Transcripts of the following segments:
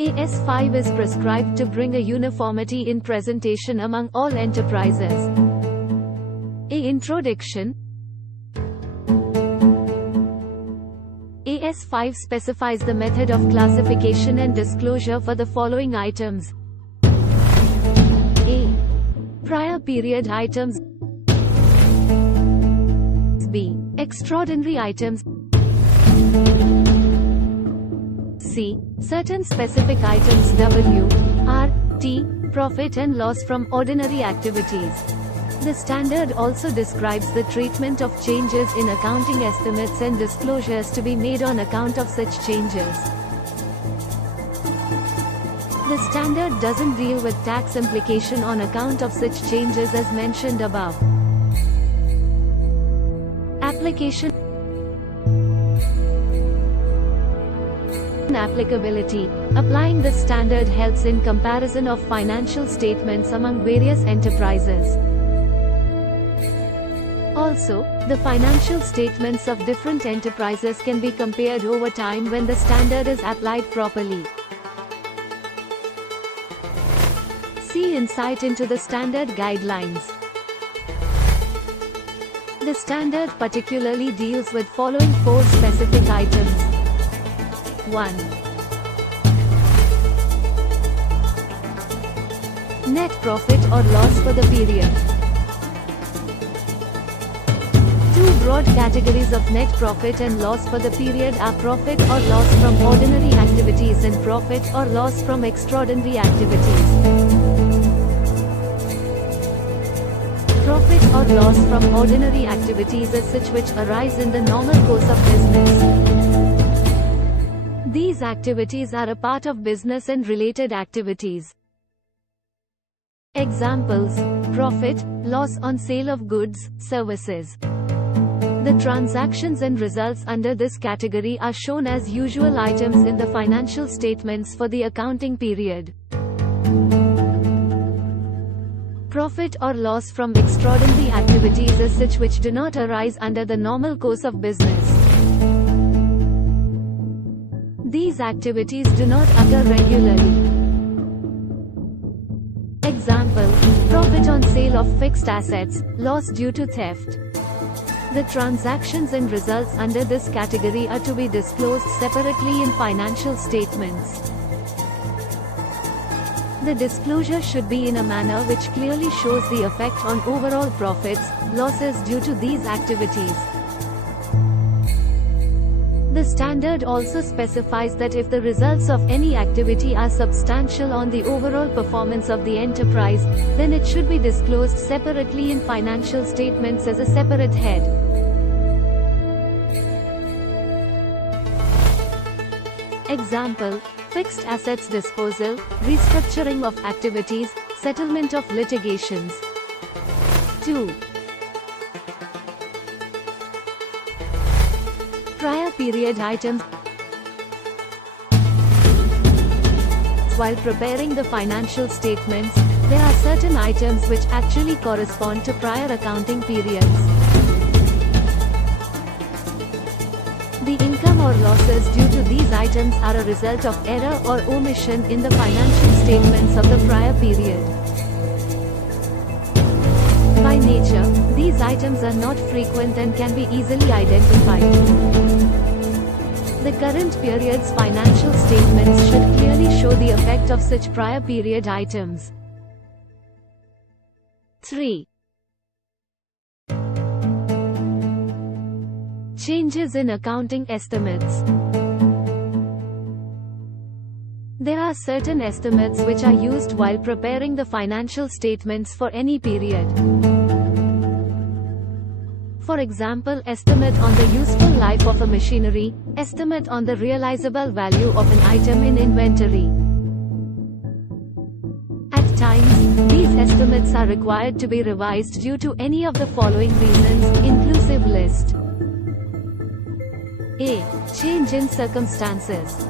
AS5 is prescribed to bring a uniformity in presentation among all enterprises. A introduction. AS5 specifies the method of classification and disclosure for the following items. A. Prior period items. B. Extraordinary items. C. Certain specific items. W. R. T. Profit and loss from ordinary activities. The standard also describes the treatment of changes in accounting estimates and disclosures to be made on account of such changes. The standard doesn't deal with tax implication on account of such changes as mentioned above. Application. Applicability. Applying this standard helps in comparison of financial statements among various enterprises. Also, the financial statements of different enterprises can be compared over time when the standard is applied properly. See insight into the standard guidelines. The standard particularly deals with following 4 specific items. 1. Net profit or loss for the period. 2 broad categories of net profit and loss for the period are profit or loss from ordinary activities and profit or loss from extraordinary activities. Profit or loss from ordinary activities is such which arise in the normal course of business. These activities are a part of business and related activities. Examples: profit, loss on sale of goods, services. The transactions and results under this category are shown as usual items in the financial statements for the accounting period. Profit or loss from extraordinary activities is such which do not arise under the normal course of business. These activities do not occur regularly. Example: profit on sale of fixed assets, loss due to theft. The transactions and results under this category are to be disclosed separately in financial statements. The disclosure should be in a manner which clearly shows the effect on overall profits, losses due to these activities. The standard also specifies that if the results of any activity are substantial on the overall performance of the enterprise, then it should be disclosed separately in financial statements as a separate head. Example: fixed assets disposal, restructuring of activities, settlement of litigations. 2. Prior period items. While preparing the financial statements, there are certain items which actually correspond to prior accounting periods. The income or losses due to these items are a result of error or omission in the financial statements of the prior period. By nature, these items are not frequent and can be easily identified. The current period's financial statements should clearly show the effect of such prior period items. 3. Changes in accounting estimates. There are certain estimates which are used while preparing the financial statements for any period. For example, estimate on the useful life of a machinery, estimate on the realizable value of an item in inventory. At times, these estimates are required to be revised due to any of the following reasons. Inclusive list. A. Change in circumstances.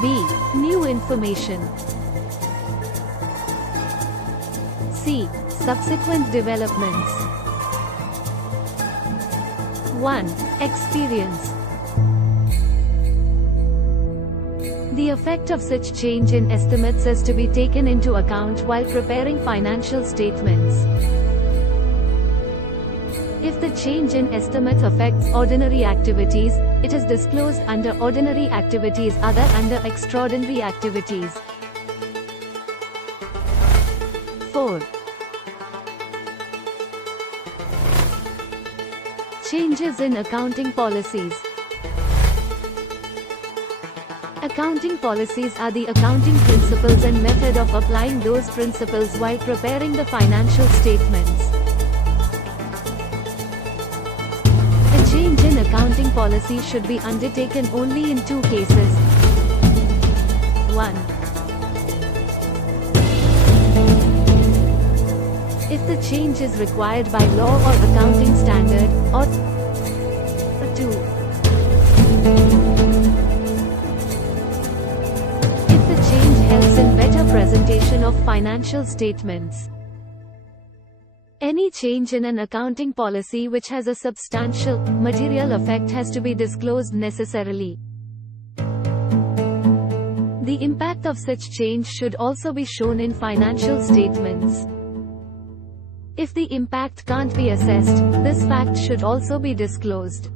B. New information. C. Subsequent developments. 1. Experience. The effect of such change in estimates is to be taken into account while preparing financial statements. If the change in estimate affects ordinary activities, it is disclosed under ordinary activities other under extraordinary activities. 4. Changes in accounting policies. Accounting policies are the accounting principles and method of applying those principles while preparing the financial statements. A change in accounting policy should be undertaken only in two cases. 1. If the change is required by law or accounting standard, or 2. If the change helps in better presentation of financial statements. Any change in an accounting policy which has a substantial, material effect has to be disclosed necessarily. The impact of such change should also be shown in financial statements. If the impact can't be assessed, this fact should also be disclosed.